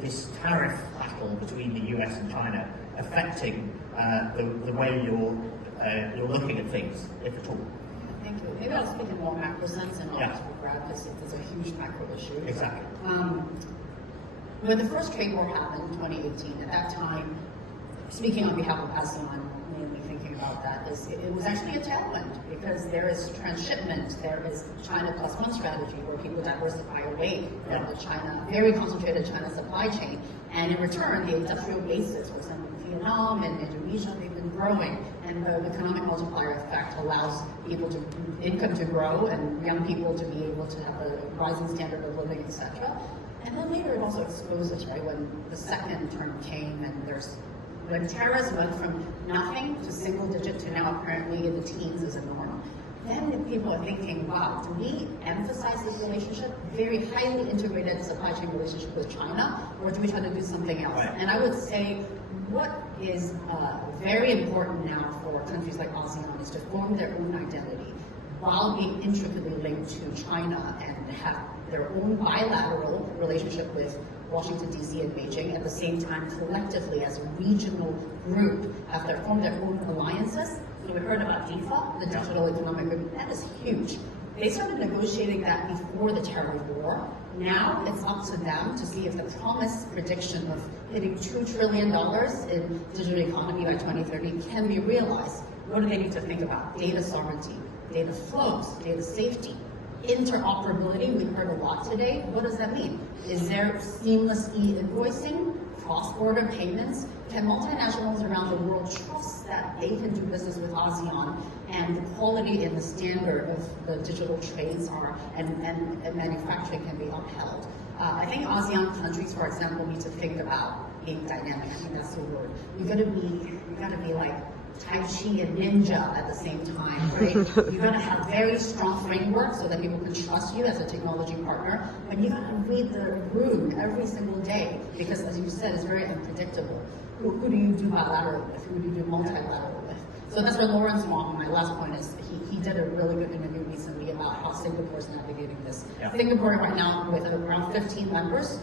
this tariff battle between the US and China affecting the way you're looking at things, if at all? Thank you. Maybe I'll speak in more macro sense and not just grab this. It's a huge macro issue. Exactly. When the first trade war happened in 2018, at that time, speaking on behalf of ASEAN, mainly thinking about that, it was actually a tailwind because there is transshipment, there is China plus one strategy where people diversify away from the China, very concentrated China supply chain, and in return, the industrial bases, for example, Vietnam and Indonesia, they've been growing, and the economic multiplier effect allows income to grow and young people to be able to have a rising standard of living, etc. And then later it also exposes, right, when the second term came and when terrorism went from nothing to single digit to now apparently in the teens is a norm. Then people are thinking, wow, do we emphasize this relationship, very highly integrated supply chain relationship with China, or do we try to do something else? Right. And I would say what is very important now for countries like ASEAN is to form their own identity while being intricately linked to China and have their own bilateral relationship with Washington, D.C. and Beijing, at the same time collectively as a regional group have formed their own alliances. So we heard about DIFA, the Digital Economic Agreement. That is huge. They started negotiating that before the terror war. Now it's up to them to see if the promised prediction of hitting $2 trillion in digital economy by 2030 can be realized. What do they need to think about? Data sovereignty, data flows, data safety, interoperability. We heard a lot today. What does that mean? Is there seamless e-invoicing, cross-border payments? Can multinationals around the world trust that they can do business with ASEAN and the quality and the standard of the digital trades and manufacturing can be upheld? I think ASEAN countries, for example, need to think about being dynamic. I think that's the word. You gotta be like Tai Chi and Ninja at the same time, right? You're going to have very strong framework so that people can trust you as a technology partner, but you got to read the room every single day because, as you said, it's very unpredictable. Who do you do bilateral with? Who do you do multilateral with? So that's where Lawrence Wong, my last point is, he did a really good interview recently about how Singapore is navigating this. Yeah. Singapore right now with around 15 members,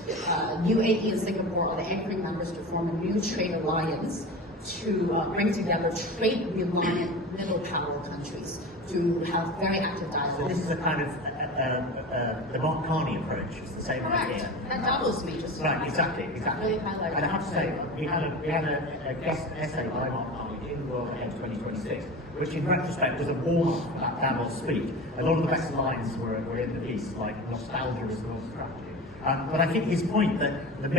UAE and Singapore are the anchoring members to form a new trade alliance to bring together trade-reliant middle power countries to have very active dialogue. So this is a kind of the Mark Carney approach. It's the same idea. That Davos speech is right. Exactly. Really highlighted. And I have to say, we had a guest essay by Mark Carney in World Ahead 2026, which in retrospect was a warm-up for that Davos speech. A lot of the best lines were in the piece, like nostalgia is the most attractive. But I think his point that the